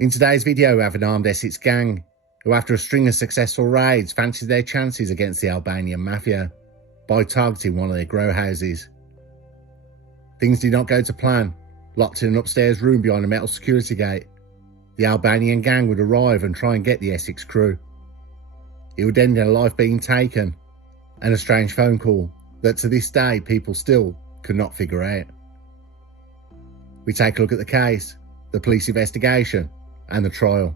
In today's video, we have an armed Essex gang who, after a string of successful raids, fancied their chances against the Albanian Mafia by targeting one of their grow houses. Things did not go to plan. Locked in an upstairs room behind a metal security gate, the Albanian gang would arrive and try and get the Essex crew. It would end in a life being taken and a strange phone call that to this day people still could not figure out. We take a look at the case, the police investigation and the trial.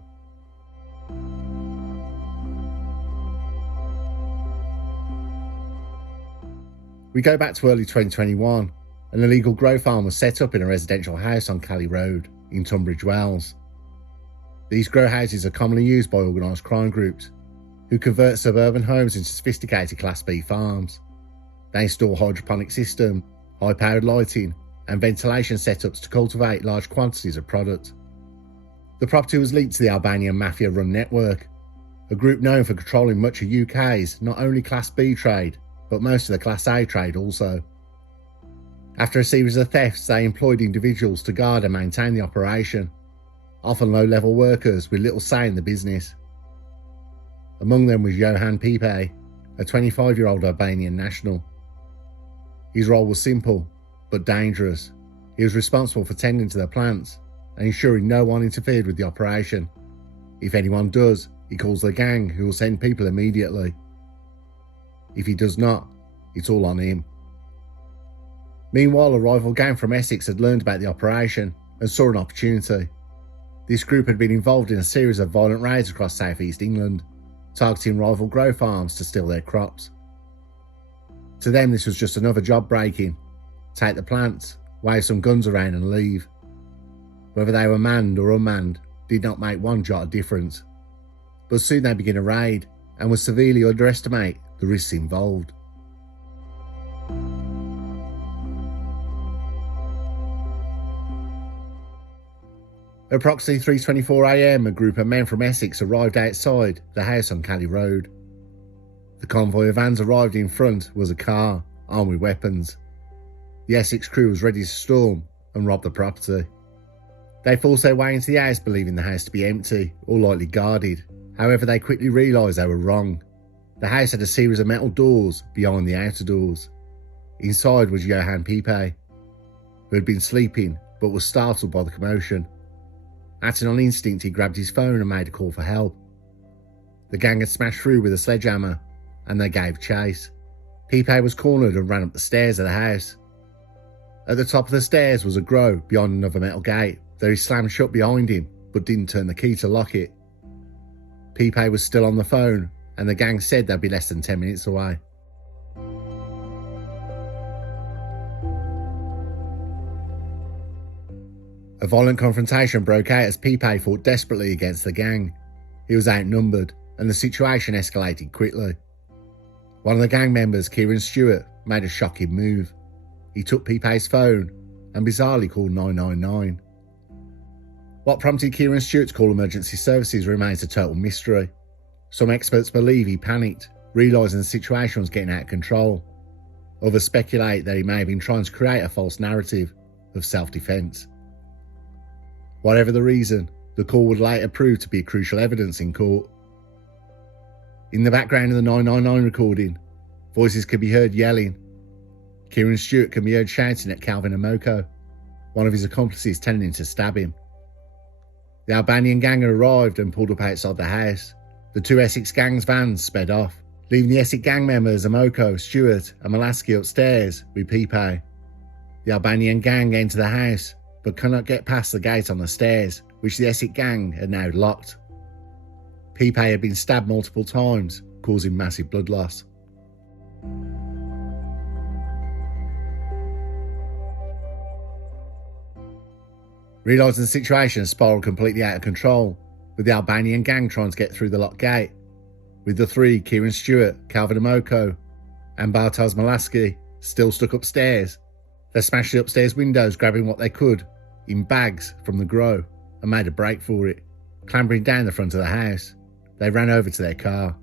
We go back to early 2021. An illegal grow farm was set up in a residential house on Curios Road in Tunbridge Wells. These grow houses are commonly used by organised crime groups who convert suburban homes into sophisticated Class B farms. They install hydroponic systems, high-powered lighting and ventilation setups to cultivate large quantities of product. The property was linked to the Albanian Mafia run network, a group known for controlling much of UK's not only Class B trade, but most of the Class A trade also. After a series of thefts, they employed individuals to guard and maintain the operation, often low-level workers with little say in the business. Among them was Johan Pipe, a 25-year-old Albanian national. His role was simple, but dangerous. He was responsible for tending to the plants and ensuring no one interfered with the operation. If anyone does, he calls the gang, who will send people immediately. If he does not, it's all on him. Meanwhile, a rival gang from Essex had learned about the operation and saw an opportunity. This group had been involved in a series of violent raids across southeast England, targeting rival grow farms to steal their crops. To them, this was just another job breaking. Take the plants, wave some guns around and leave. Whether they were manned or unmanned did not make one jot of difference. But soon they began a raid and would severely underestimate the risks involved. At approximately 3:24 AM, a group of men from Essex arrived outside the house on Curios Road. The convoy of vans arrived in front was a car, armed with weapons. The Essex crew was ready to storm and rob the property. They forced their way into the house, believing the house to be empty or lightly guarded. However, they quickly realised they were wrong. The house had a series of metal doors behind the outer doors. Inside was Johan Pipe, who had been sleeping but was startled by the commotion. Acting on instinct, he grabbed his phone and made a call for help. The gang had smashed through with a sledgehammer and they gave chase. Pipe was cornered and ran up the stairs of the house. At the top of the stairs was a grow beyond another metal gate that he slammed shut behind him but didn't turn the key to lock it. Pipe was still on the phone and the gang said they'd be less than 10 minutes away. A violent confrontation broke out as Pipe fought desperately against the gang. He was outnumbered and the situation escalated quickly. One of the gang members, Curios&Spiritual, made a shocking move. He took Pipe's phone and bizarrely called 999. What prompted Curios&Spiritual to call emergency services remains a total mystery. Some experts believe he panicked, realising the situation was getting out of control. Others speculate that he may have been trying to create a false narrative of self-defence. Whatever the reason, the call would later prove to be crucial evidence in court. In the background of the 999 recording, voices can be heard yelling. Curios&Spiritual can be heard shouting at Calvin Amoko, one of his accomplices, telling him to stab him. The Albanian gang had arrived and pulled up outside the house. The two Essex gang's vans sped off, leaving the Essex gang members Amoko, Stewart and Malaski upstairs with Pipe. The Albanian gang entered the house but could not get past the gate on the stairs, which the Essex gang had now locked. Pipe had been stabbed multiple times, causing massive blood loss. Realising the situation had spiralled completely out of control, with the Albanian gang trying to get through the locked gate, with the three, Curios&Spiritual, Calvin Amoko and Bartosz Malaski, still stuck upstairs. They smashed the upstairs windows, grabbing what they could in bags from the grow and made a break for it. Clambering down the front of the house, they ran over to their car.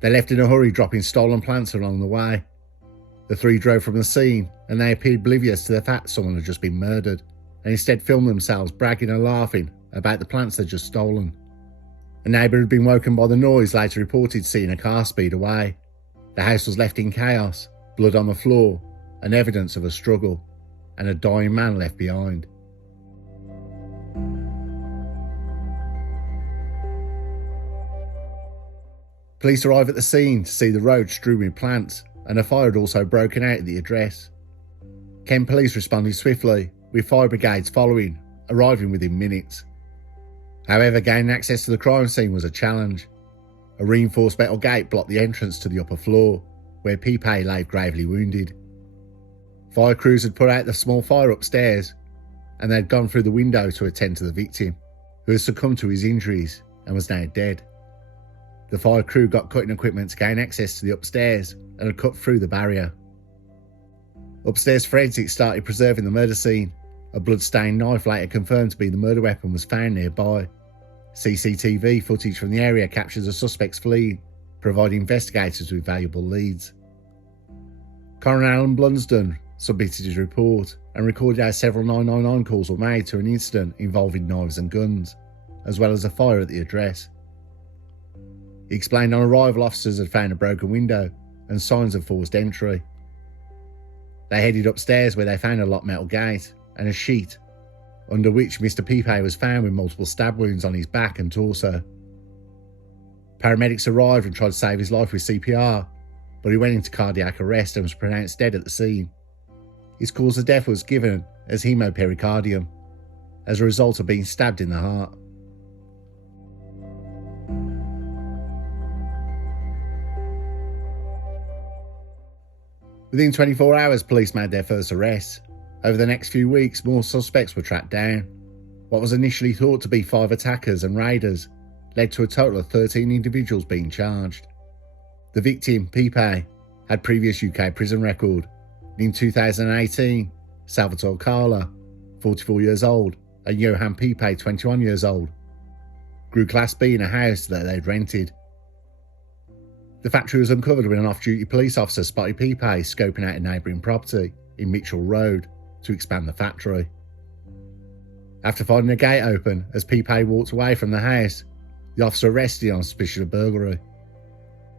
They left in a hurry, dropping stolen plants along the way. The three drove from the scene and they appeared oblivious to the fact someone had just been murdered. and instead filmed themselves bragging and laughing about the plants they'd just stolen. A neighbour who'd been woken by the noise later reported seeing a car speed away. The house was left in chaos, blood on the floor, and evidence of a struggle, and a dying man left behind. Police arrive at the scene to see the road strewn with plants, and a fire had also broken out at the address. Kent police responded swiftly, with fire brigades following, arriving within minutes. However, gaining access to the crime scene was a challenge. A reinforced metal gate blocked the entrance to the upper floor, where Pipe lay gravely wounded. Fire crews had put out the small fire upstairs, and they had gone through the window to attend to the victim, who had succumbed to his injuries and was now dead. The fire crew got cutting equipment to gain access to the upstairs and had cut through the barrier. Upstairs forensics started preserving the murder scene. A blood-stained knife later confirmed to be the murder weapon was found nearby. CCTV footage from the area captures the suspects fleeing, providing investigators with valuable leads. Coroner Alan Blunsdon submitted his report and recorded how several 999 calls were made to an incident involving knives and guns, as well as a fire at the address. He explained on arrival officers had found a broken window and signs of forced entry. They headed upstairs where they found a locked metal gate and a sheet, under which Mr. Pipe was found with multiple stab wounds on his back and torso. Paramedics arrived and tried to save his life with CPR, but he went into cardiac arrest and was pronounced dead at the scene. His cause of death was given as hemopericardium, as a result of being stabbed in the heart. Within 24 hours, police made their first arrest. Over the next few weeks, more suspects were tracked down. What was initially thought to be 5 attackers and raiders led to a total of 13 individuals being charged. The victim, Pipe, had previous UK prison record. In 2018, Salvatore Carla, 44 years old, and Johan Pipe, 21 years old, grew Class B in a house that they'd rented. The factory was uncovered when an off-duty police officer spotted Pipe scoping out a neighbouring property in Mitchell Road to expand the factory. After finding a gate open as Pipe walked away from the house, the officer arrested him on suspicion of burglary.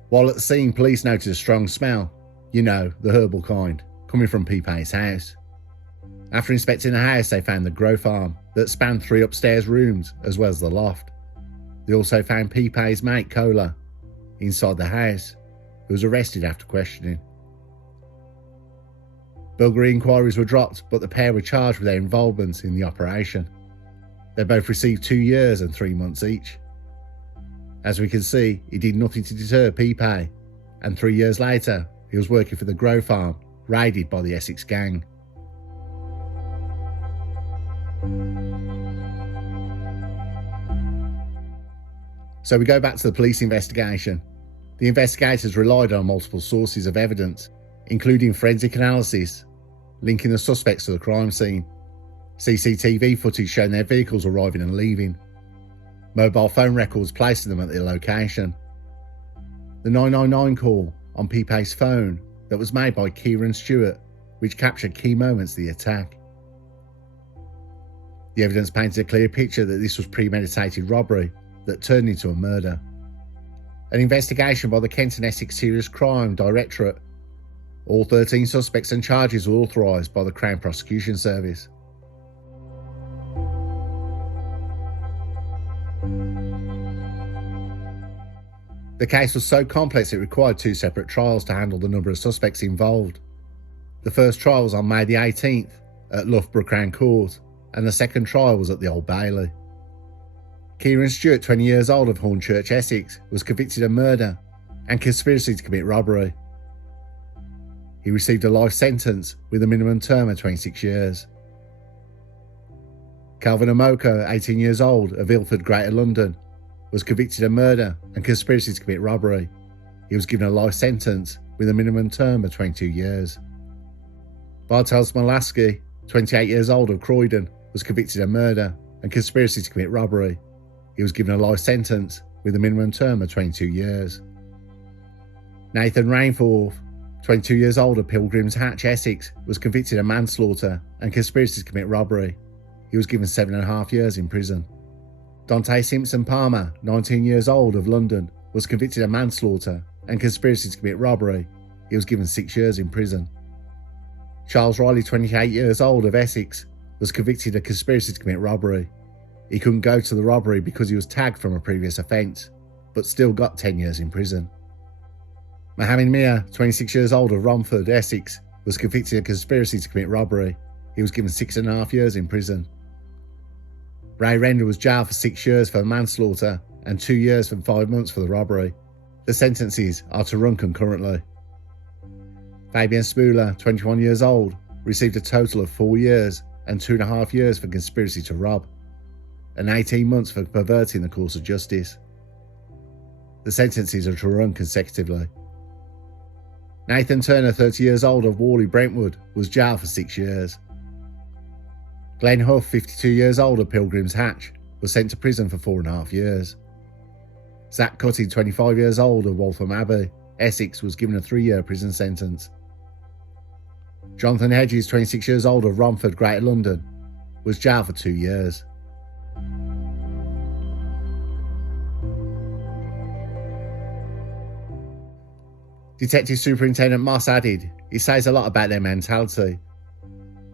While at the scene, police noted a strong smell, the herbal kind, coming from Pipe's house. After inspecting the house, they found the grow farm that spanned 3 upstairs rooms as well as the loft. They also found Pipe's mate, Cola, inside the house, who was arrested after questioning. Burglary inquiries were dropped, but the pair were charged with their involvement in the operation. They both received 2 years and 3 months each. As we can see, he did nothing to deter Pipe, and 3 years later, he was working for the grow farm, raided by the Essex gang. So we go back to the police investigation. The investigators relied on multiple sources of evidence, including forensic analysis, linking the suspects to the crime scene, CCTV footage showing their vehicles arriving and leaving, mobile phone records placing them at their location, the 999 call on Pipe's phone that was made by Kieran Stewart, which captured key moments of the attack. The evidence painted a clear picture that this was premeditated robbery that turned into a murder. An investigation by the Kent and Essex Serious Crime Directorate. All 13 suspects and charges were authorised by the Crown Prosecution Service. The case was so complex it required 2 separate trials to handle the number of suspects involved. The first trial was on May the 18th at Loughborough Crown Court, and the second trial was at the Old Bailey. Kieran Stewart, 20 years old, of Hornchurch, Essex, was convicted of murder and conspiracy to commit robbery. He received a life sentence with a minimum term of 26 years. Calvin Amoka, 18 years old, of Ilford, Greater London, was convicted of murder and conspiracy to commit robbery. He was given a life sentence with a minimum term of 22 years. Bartels Malaski, 28 years old, of Croydon, was convicted of murder and conspiracy to commit robbery. He was given a life sentence with a minimum term of 22 years. Nathan Rainforth, 22 years old, of Pilgrim's Hatch, Essex, was convicted of manslaughter and conspiracy to commit robbery. he was given 7.5 years in prison. Dante Simpson Palmer, 19 years old, of London, was convicted of manslaughter and conspiracy to commit robbery. He was given 6 years in prison. Charles Riley, 28 years old, of Essex, was convicted of conspiracy to commit robbery. He couldn't go to the robbery because he was tagged from a previous offence, but still got 10 years in prison. Mohammed Mia, 26 years old, of Romford, Essex, was convicted of conspiracy to commit robbery. He was given 6.5 years in prison. Ray Render was jailed for 6 years for manslaughter and 2 years and 5 months for the robbery. The sentences are to run concurrently. Fabian Spuler, 21 years old, received a total of 4 years and 2.5 years for conspiracy to rob, and 18 months for perverting the course of justice. The sentences are to run consecutively. Nathan Turner, 30 years old, of Whalley, Brentwood, was jailed for 6 years. Glenn Huff, 52 years old, of Pilgrim's Hatch, was sent to prison for 4.5 years. Zach Cutty, 25 years old, of Waltham Abbey, Essex, was given a 3-year prison sentence. Jonathan Hedges, 26 years old, of Romford, Greater London, was jailed for 2 years. Detective Superintendent Moss added, "It says a lot about their mentality.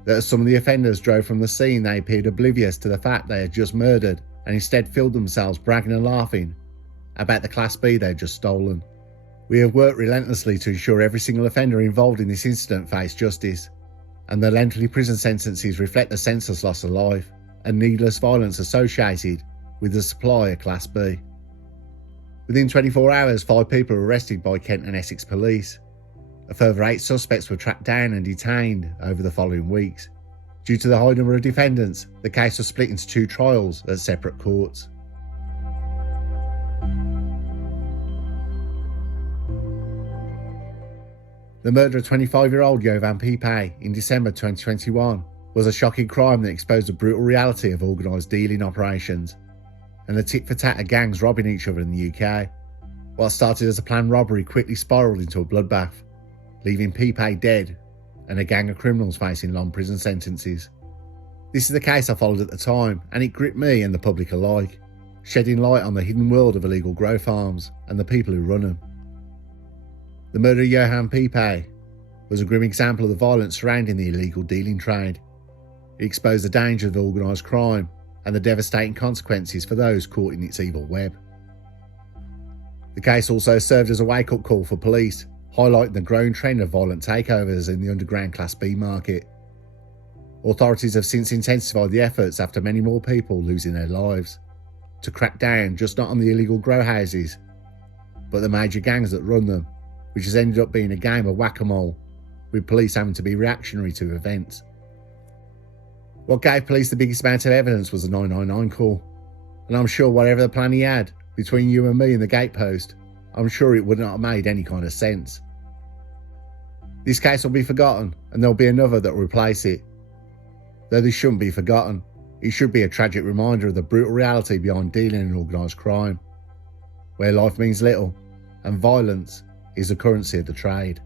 That as some of the offenders drove from the scene, they appeared oblivious to the fact they had just murdered and instead filled themselves bragging and laughing about the Class B they had just stolen. We have worked relentlessly to ensure every single offender involved in this incident faced justice, and the lengthy prison sentences reflect the senseless loss of life and needless violence associated with the supply of Class B." Within 24 hours, 5 people were arrested by Kent and Essex police. A further 8 suspects were tracked down and detained over the following weeks. Due to the high number of defendants, the case was split into 2 trials at separate courts. The murder of 25-year-old Jovan Pipe in December 2021 was a shocking crime that exposed the brutal reality of organised dealing operations and the tit-for-tat of gangs robbing each other in the UK. What started as a planned robbery quickly spiralled into a bloodbath, leaving Pipe dead and a gang of criminals facing long prison sentences. This is the case I followed at the time, and it gripped me and the public alike, shedding light on the hidden world of illegal grow farms and the people who run them. The murder of Johan Pipe was a grim example of the violence surrounding the illegal dealing trade. It exposed the danger of organised crime and the devastating consequences for those caught in its evil web. The case also served as a wake-up call for police, highlighting the growing trend of violent takeovers in the underground Class B market. Authorities have since intensified the efforts after many more people losing their lives, to crack down just not on the illegal grow houses, but the major gangs that run them, which has ended up being a game of whack-a-mole, with police having to be reactionary to events. What gave police the biggest amount of evidence was the 999 call, and I'm sure whatever the plan he had between you and me and the gatepost, I'm sure it would not have made any kind of sense. This case will be forgotten, and there'll be another that will replace it. Though this shouldn't be forgotten, it should be a tragic reminder of the brutal reality behind dealing in organised crime, where life means little and violence is the currency of the trade.